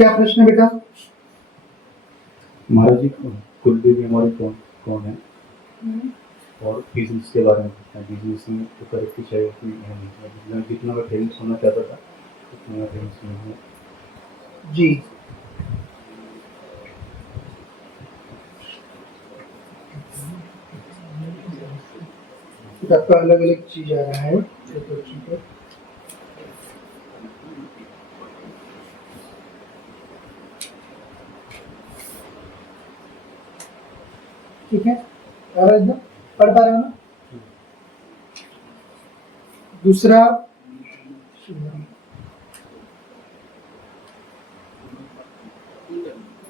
क्या प्रश्न है बेटा? महाराज जी, कुलदेवी हमारे कौन कौन है और बिजनेस के बारे में पूछना है। बिजनेस में तो तरक्की चाहिए कि नहीं, जितना मैं फेमस होना चाहता था उतना मैं फेमस नहीं हूँ। जी, आपका अलग अलग चीज आ रहा है। ठीक है, और एकदम पढ़ पा रहे हो ना? दूसरा,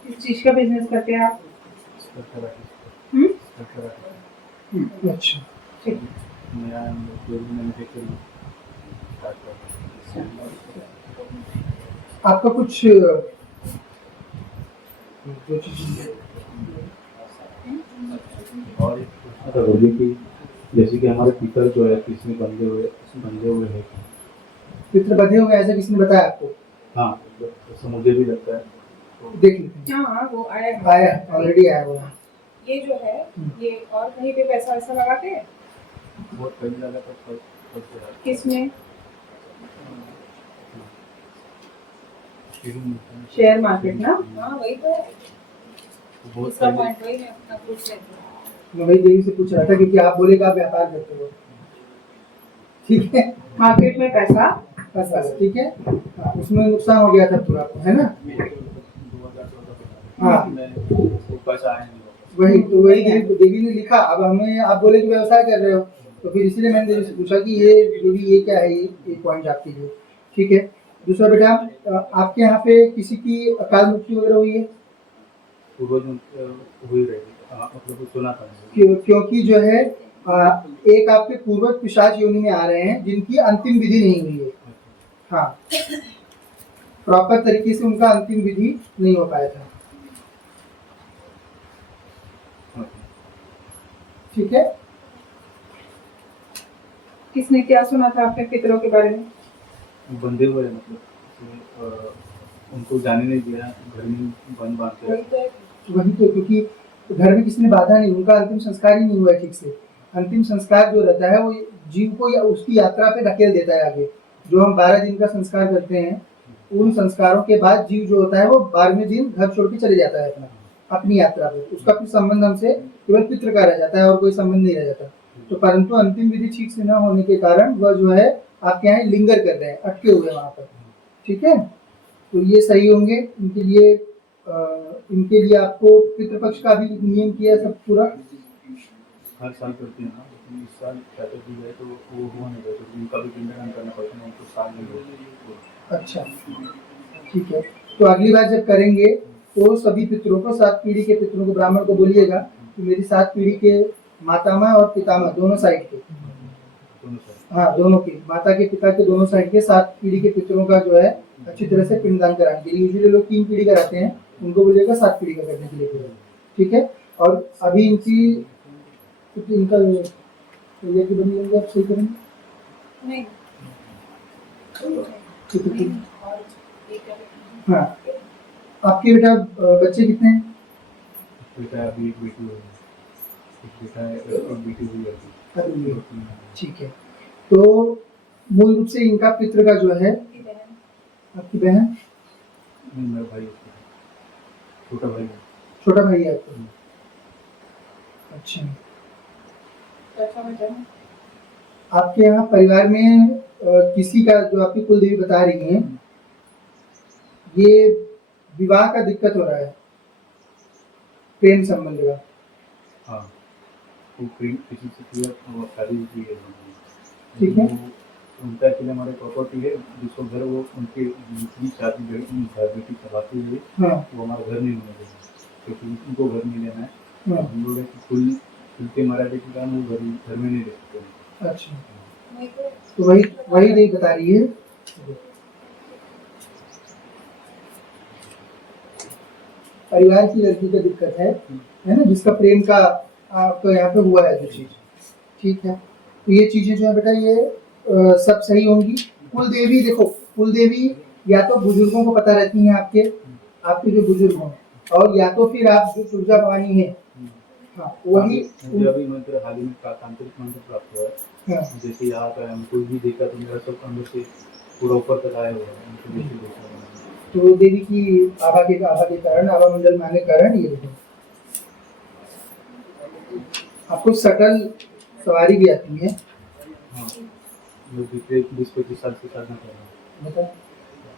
किस चीज का बिजनेस करते हैं आप? अच्छा, ठीक। आपका कुछ जो चीज और एक प्रश्न था बोलिए कि जैसे कि हमारे पितर जो है किसमें बंधे हुए हैं। पितृ बंधे हुए ऐसा किसने बताया आपको? हाँ, तो मुझे भी लगता है। देख लेते हैं। हाँ, वो आया ऑलरेडी आया हुआ है। ये जो है ये और कहीं पे पैसा वैसा लगाते हैं? बहुत कई जगह पर किसमें? शेयर मार्केट ना? हाँ, वही तो है। इसका पॉइंट वही मैं अपना पूछ रही थी। मैं वही देवी से पूछ रहा था क्योंकि आप बोले कि आप व्यापार करते हो। ठीक है, मार्केट में पैसा बस ठीक है। उसमें नुकसान हो गया था पूरा, है ना? हाँ, वही तो वही देवी ने लिखा। अब हमें आप बोले कि व्यवसाय कर रहे हो, तो फिर इसलिए मैंने देवी से पूछा कि ये देवी ये क्या है, ये पॉइंट आपके लिए। ठीक है। दूसरा बेटा, आपके यहाँ पे किसी की अकाल मृत्यु वगैरह हुई है? क्योंकि जो है एक आपके पूर्वज पिशाच योनि में आ रहे हैं जिनकी अंतिम विधि नहीं हुई है। हाँ, प्रॉपर तरीके से उनका अंतिम विधि नहीं हो पाया था। ठीक है। किसने क्या सुना था अपने पितरों के बारे में? बंधे हुए, मतलब उनको जाने नहीं दिया, घर में बंद बांध वही तो, क्योंकि घर में किसी ने बाधा नहीं, उनका अंतिम संस्कार ही नहीं हुआ ठीक से। अंतिम संस्कार जो रहता है वो जीव को या उसकी यात्रा पे धकेल देता है आगे। जो हम 12 दिन का संस्कार करते हैं, उन संस्कारों के बाद जीव जो होता है वो 12वें दिन घर छोड़ के चले जाता है अपनी यात्रा पे। उसका फिर संबंध हमसे केवल पितृ का रह जाता है और कोई संबंध नहीं रह जाता। तो परंतु अंतिम विधि ठीक से न होने के कारण वह जो है आपके यहाँ लिंगर कर रहे हैं, अटके हुए वहाँ पर। ठीक है, तो ये सही होंगे। इनके लिए आपको पितृपक्ष का भी नियम किया सब पूरा। हर साल करते हैं ना, इस साल चतुर्थी है तो वो हुआ नहीं, तो उनका भी पिंडदान करना पड़ता है, उनको साल में हो। अच्छा, ठीक है। तो अगली बार जब करेंगे तो सभी पितरों को, 7 पीढ़ी के पितरों को, ब्राह्मण को बोलिएगा कि मेरी 7 पीढ़ी के मातामह और पितामह दोनों साइड के, हाँ दोनों के, माता के पिता के दोनों साइड के 7 पीढ़ी के पितरों का जो है अच्छी तरह से पिंडदान कराने के लिए। यूजुअली लोग 3 पीढ़ी कराते हैं, उनको बोलिएगा 7 पीढ़ी का करने के लिए। ठीक है। और अभी इनका ये की बनी होंगे, आप सही करेंगे? नहीं। हाँ, आपके बेटा बच्चे कितने हैं? बेटा अभी एक बेटी हुई है, एक बेटा है, एक बेटी हुई है। ठीक है। तो मूल रूप से इनका पितृ का जो है, आपकी बहन, मेरा भाई, छोटा भाई है। छोटा भाई है आपका? अच्छा, आपके यहाँ परिवार में किसी का, जो आपकी कुल देवी बता रही हैं, ये विवाह का दिक्कत हो रहा है, प्रेम संबंध का? हाँ, वो प्रेम किसी से किया, वो शादी हुई है। ठीक है। उनका एक्चुअली हमारे प्रॉपर्टी है, जिसको घर वो उनकी शादी बेटी चलाती है। हाँ, वो हमारा घर नहीं होने देगा, क्योंकि उनको घर नहीं लेना है। हाँ। हम लोग कुल के मराठी के कारण वो घर में नहीं रह सकते। अच्छा, तो वही नहीं बता रही है। परिवार की लड़की का दिक्कत है ना, जिसका प्रेम का आपको यहाँ पे हुआ है जो चीज। ठीक है, तो ये चीजें जो है बेटा ये सब सही होंगी। कुल देवी देखो, कुल देवी या तो बुजुर्गों को पता रहती हैं आपके, आपके जो बुजुर्ग हों, और या तो फिर आप जो तुलजा भवानी है, हाँ वही मुझे अभी मंत्र हाल ही में तांत्रिक मंत्र प्राप्त हुआ है। हाँ, जैसे यहाँ का हम कुछ भी देखा तो मेरा सब अंदर से पूरा ऊपर तक आया हुआ है, उनको जैसे देखा हुआ है। तो देवी की आभा के कारण, आभा मंडल में आने के कारण ये देखो आपको सकल सवारी भी आती है। हाँ, मैं पिछले 20-25 साल से साधना कर रहा हूँ। बता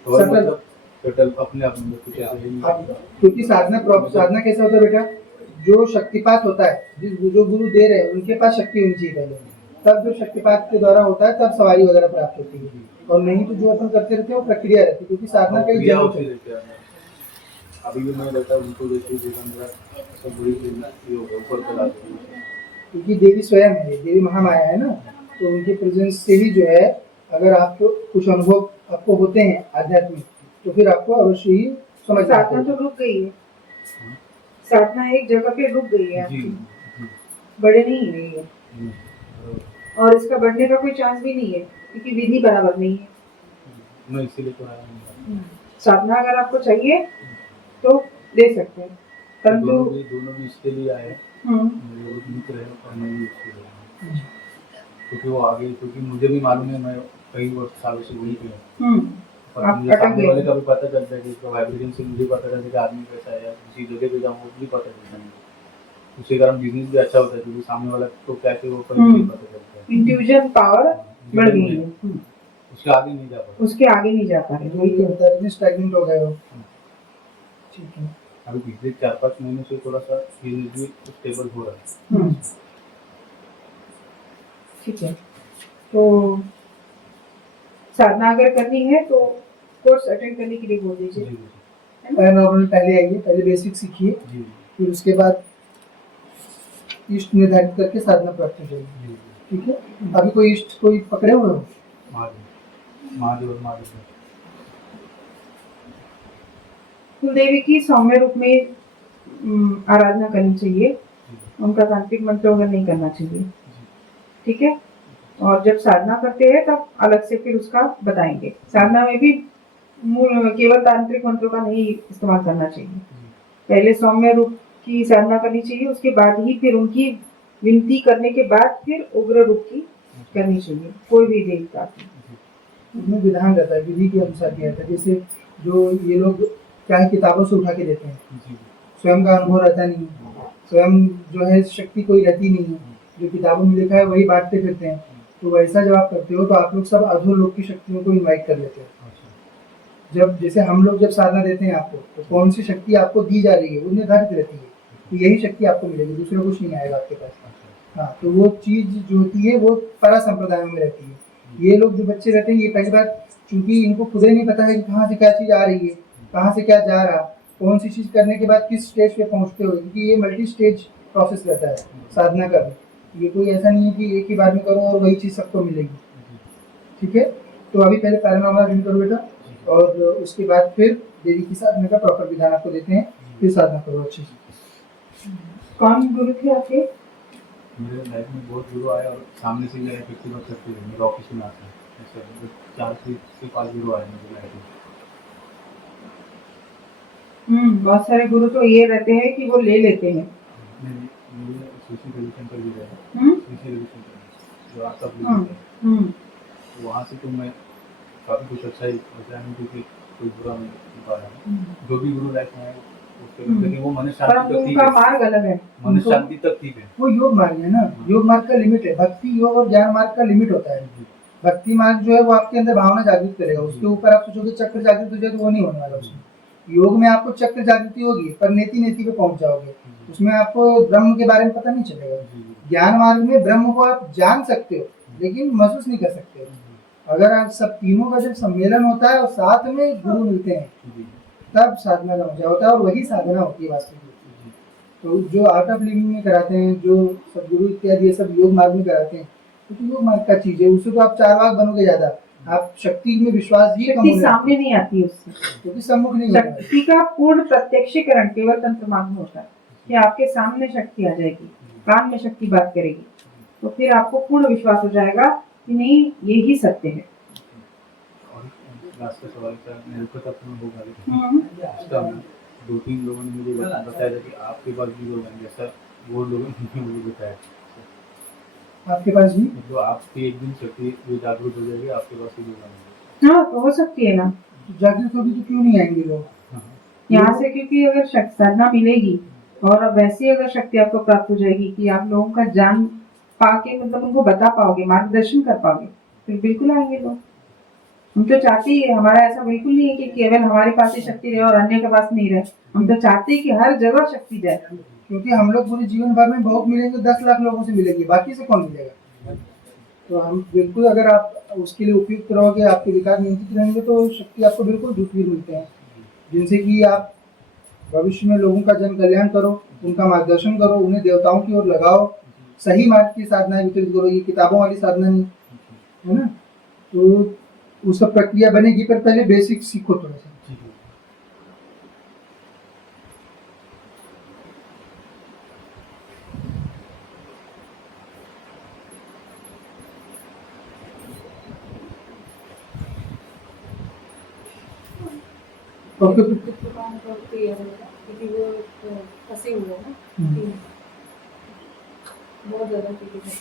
तो और सकल- मतलब टोटल अपने आप में कुछ ऐसा ही आप क्योंकि साधना कैसा होता है बेटा, जो शक्तिपात होता है, जो गुरु दे रहे हैं उनके पास शक्ति होनी चाहिए पहले, तब जो शक्तिपात के द्वारा होता है तब सवारी वगैरह प्राप्त होती है, और नहीं तो जो अपन करते रहते हैं वो प्रक्रिया रहती है, क्योंकि साधना का ही क्रिया जन्म होती रहती है। अभी भी मैं रहता हूँ उनको जैसे देखा मेरा सब बुरी ये हो गया ऊपर तक आ गया। क्योंकि देवी स्वयं है, देवी महामाया है ना, तो उनके प्रेजेंस से ही जो है, अगर आपको कुछ अनुभव आपको होते हैं आध्यात्मिक, तो फिर आपको अवश्य ही समझ आता साधना है। तो रुक गई है, साधना एक जगह पे रुक गई है जी आपकी, जी बढ़ नहीं रही है, जी। और इसका बढ़ने का कोई चांस भी नहीं है, क्योंकि विधि बराबर नहीं है। मैं इसीलिए तो आया हूँ। साधना अगर आपको चाहिए तो दे सकते हैं, परंतु दोनों भी इसके लिए आए हैं। मेरे वो मित्र है और मैं भी उसके लिए आया हूँ। क्योंकि वो आगे, क्योंकि मुझे भी मालूम है मैं कई वर्ष सालों से वहीं पे हूँ। पर आप मुझे अटक सामने गए। वाले का भी पता चलता है कि इसका वाइब्रेशन से मुझे पता चलता है कि आदमी कैसा है, या किसी जगह पे जाऊँ वो भी पता चलता है। उसके कारण बिजनेस भी अच्छा होता है, क्योंकि सामने वाला तो कैसे वो पहले पता चलता है। इंट्यूजन पावर बढ़ गई है, उसके आगे नहीं जा पाता। उसके आगे नहीं जा पा रहे। वही तो होता है, स्टैग्नेंट हो गए हो। ठीक है, अभी पिछले 4-5 महीने से थोड़ा सा बिजनेस भी स्टेबल हो रहा है। ठीक है, तो साधना अगर करनी है तो कोर्स अटेंड करने के लिए बोल दीजिए। जी पैरानॉर्मल पहले आइए, पहले बेसिक सीखिए, जी फिर उसके बाद इष्ट निर्धारित करके साधना प्राप्त हो जाएगी। जी। ठीक है, अभी कोई इष्ट कोई पकड़े हुए हो? महादेव और महादेव। कुलदेवी की सौम्य रूप में आराधना करनी चाहिए, उनका तांत्रिक मंत्र वगैरह नहीं करना चाहिए। ठीक है, और जब साधना करते हैं तब अलग से फिर उसका बताएंगे। साधना में भी केवल तांत्रिक मंत्रों का नहीं इस्तेमाल करना चाहिए, पहले सौम्य रूप की साधना करनी चाहिए, उसके बाद ही फिर उनकी विनती करने के बाद फिर उग्र रूप की करनी चाहिए, कोई भी देवता की। उसमें विधान रहता है, विधि के अनुसार किया जाता है। जैसे जो ये लोग क्या है, किताबों से उठा के देते हैं, स्वयं का अनुभव रहता नहीं है, स्वयं जो है शक्ति कोई रहती नहीं है, जो किताबों में लिखा है वही बांटते फिरते हैं। तो वैसा जब आप करते हो तो आप लोग सब अधूर लोग की शक्तियों को इन्वाइट कर लेते हो। जब जैसे हम लोग जब साधना देते हैं आपको, तो कौन सी शक्ति आपको दी जा रही है वो निर्धारित रहती है, तो यही शक्ति आपको मिलेगी, दूसरा कुछ नहीं आएगा आपके पास। हाँ, तो वो चीज जो होती है वो परा संप्रदायों में रहती है। ये लोग जो बच्चे रहते हैं, ये पहली बार चूंकि इनको खुद ही नहीं पता है कि कहाँ से क्या चीज आ रही है, कहाँ से क्या जा रहा, कौन सी चीज करने के बाद किस स्टेज पे पहुँचते हो, क्योंकि ये मल्टी स्टेज प्रोसेस रहता है साधना का भी। ये कोई ऐसा नहीं है कि एक ही बार में करो और वही चीज सबको मिलेगी। ठीक है, तो अभी पहले पैरानॉर्मल अटेंड करो बेटा, और उसके बाद फिर देवी की साधना का प्रॉपर विधान आपको देते हैं, फिर साधना करो अच्छे से। कौन गुरु थे आपके? मेरे लाइफ में बहुत गुरु आए, और सामने से मेरा इफेक्टिव करते हुए मेरे ऑफिस में आते हैं। ऐसे 4 से 5 गुरु आए मेरे लाइफ में। बहुत सारे गुरु तो ये रहते हैं कि वो ले लेते हैं। मेरे श्री रविशंकर भी गए, श्री रविशंकर जो आपका तो वहाँ से तो मैं काफ़ी कुछ अच्छा ही बचा है, क्योंकि कोई बुरा नहीं पाया। जो भी गुरु लाइफ में आए लेकिन वो मन शांति तक ठीक उनका है, मार्ग अलग है, मन शांति तक ठीक है। वो योग मार्ग है ना, योग मार्ग का लिमिट है, भक्ति योग और ज्ञान मार्ग का लिमिट होता है। भक्ति मार्ग जो है वो आपके अंदर भावना जागृत करेगा, उसके ऊपर आप सोचोगे चक्र जागृत हो जाए तो वो नहीं होने वाला उसमें। योग में आपको चक्र जागृति होगी पर नेति पे पहुंच जाओगे, उसमें आपको ब्रह्म के बारे में पता नहीं चलेगा। ज्ञान मार्ग में ब्रह्म को आप जान सकते हो लेकिन महसूस नहीं कर सकते। अगर आप सब तीनों का जब सम्मेलन होता है और साथ में गुरु मिलते हैं तब साधना का मजा होता है, और वही साधना होती है वास्तविक। तो जो आर्ट ऑफ लिविंग में कराते हैं, जो सदगुरु इत्यादि ये सब योग मार्ग में कराते हैं, तो योग मार्ग का चीज है, उससे तो आप 4 भाग बनोगे ज्यादा, आप शक्ति में विश्वास ही कम शक्ति सामने नहीं आती उससे, क्योंकि सम्मुख नहीं होता है। शक्ति का पूर्ण प्रत्यक्षीकरण केवल तंत्र मार्ग में होता है कि आपके सामने शक्ति आ जाएगी, कान में शक्ति बात करेगी, तो फिर आपको पूर्ण विश्वास हो जाएगा कि नहीं ये ही सत्य है। लास्ट का सवाल था, मेरे को तब तुम्हें होगा लेकिन हम्म, उसका ना 2-3 लोगों ने मुझे बताया था कि आपके पास भी लोग आएंगे, ऐसा वो लोगों ने मुझे बताया। आपके पास भी मतलब आपकी एक दिन शक्ति जो जागरूक हो जाएगी, आपके पास भी लोग आएंगे। हाँ तो हो सकती है ना जागृत होगी तो क्यों नहीं आएंगे लोग? हाँ, यहाँ से, क्योंकि अगर साधना मिलेगी और अब वैसी अगर शक्ति आपको प्राप्त हो जाएगी कि आप लोगों का जान पाके, मतलब उनको बता पाओगे, मार्गदर्शन कर पाओगे, फिर बिल्कुल आएंगे लोग। हम तो चाहते ही, हमारा ऐसा बिल्कुल नहीं है कि केवल हमारे पास ही शक्ति रहे और अन्य के पास नहीं रहे। हम तो चाहते हैं कि हर जगह शक्ति जाए। क्योंकि हम लोग पूरे जीवन भर में बहुत मिलेंगे, 10 लाख लोगों से मिलेंगे, बाकी से कौन मिलेगा? तो हम बिल्कुल, अगर आप उसके लिए उपयुक्त रहोगे, आपके विकार नियंत्रित रहेंगे, तो शक्ति आपको बिल्कुल ढूंढ मिलते हैं, जिनसे कि आप भविष्य में लोगों का जन कल्याण करो, उनका मार्गदर्शन करो, उन्हें देवताओं की ओर लगाओ, सही मार्ग की साधनाएं वितरित करो। ये किताबों वाली साधना नहीं है ना, तो वो सब प्रक्रिया बनेगी, पर पहले बेसिक सीखो थोड़ा सा। ठीक है। ओके। दुकान पर क्लियर होगा क्योंकि वो फंसे हुए हैं ना, बहुत ज़्यादा टिकट है,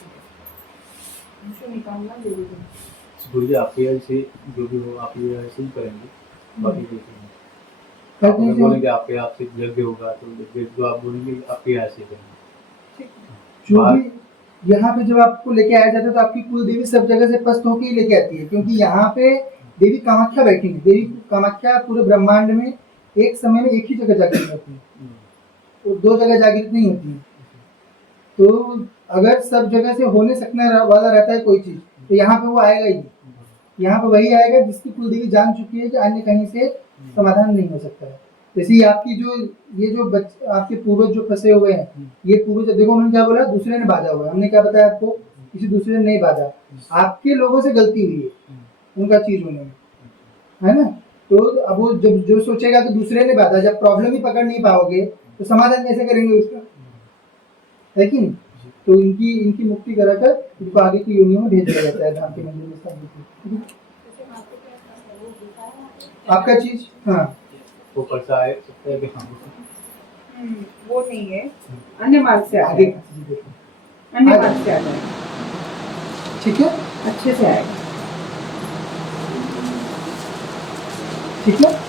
उनको निकालना जरूरी है। गुरु जी आपके यहाँ से जो भी हो आप ये ऐसे ही करेंगे, बाकी देखिए आप कहते हैं अगर कि बोलेंगे आपके यहाँ से यज्ञ होगा तो यज्ञ जो आप बोलेंगे आपके यहाँ से करेंगे। जो भी यहाँ पे जब आपको लेके आया जाता है, तो आपकी कुल देवी सब जगह से पस्त होकर ही लेके आती है, क्योंकि यहाँ पे देवी कामाख्या बैठी है। देवी कामाख्या पूरे ब्रह्मांड में एक समय में एक ही जगह जागृत होती है, वो 2 जगह जागृत नहीं होती है। तो अगर सब जगह से होने सकने वाला रहता है कोई चीज, तो यहाँ पे वो आएगा ही। यहाँ पे वही आएगा जिसकी कुलदेवी जान चुकी है कि अन्य कहीं से समाधान नहीं हो सकता है। जैसे ही आपकी जो ये जो आपके पूर्वज जो फंसे हुए हैं, ये पूर्वज देखो उन्होंने क्या बोला, दूसरे ने बाधा हुआ है। हमने क्या बताया आपको, किसी दूसरे ने नहीं बाधा, आपके लोगों से गलती हुई है उनका चीज होने में, है ना। तो अब वो जब जो सोचेगा कि दूसरे ने बाधा, जब प्रॉब्लम ही पकड़ नहीं पाओगे तो समाधान कैसे करेंगे उसका, है कि नहीं। तो इनकी मुक्ति कराकर इनको आगे की योनियों में भेज दिया जाता है, धाम के मंदिर में स्थापित। आपका चीज, हाँ वो पैसा आए सकता है कि हाँ वो नहीं है, अन्य मार्ग से आगे आगे, अन्य मार्ग से आ जाएगा, ठीक है, अच्छे से आएगा। ठीक है।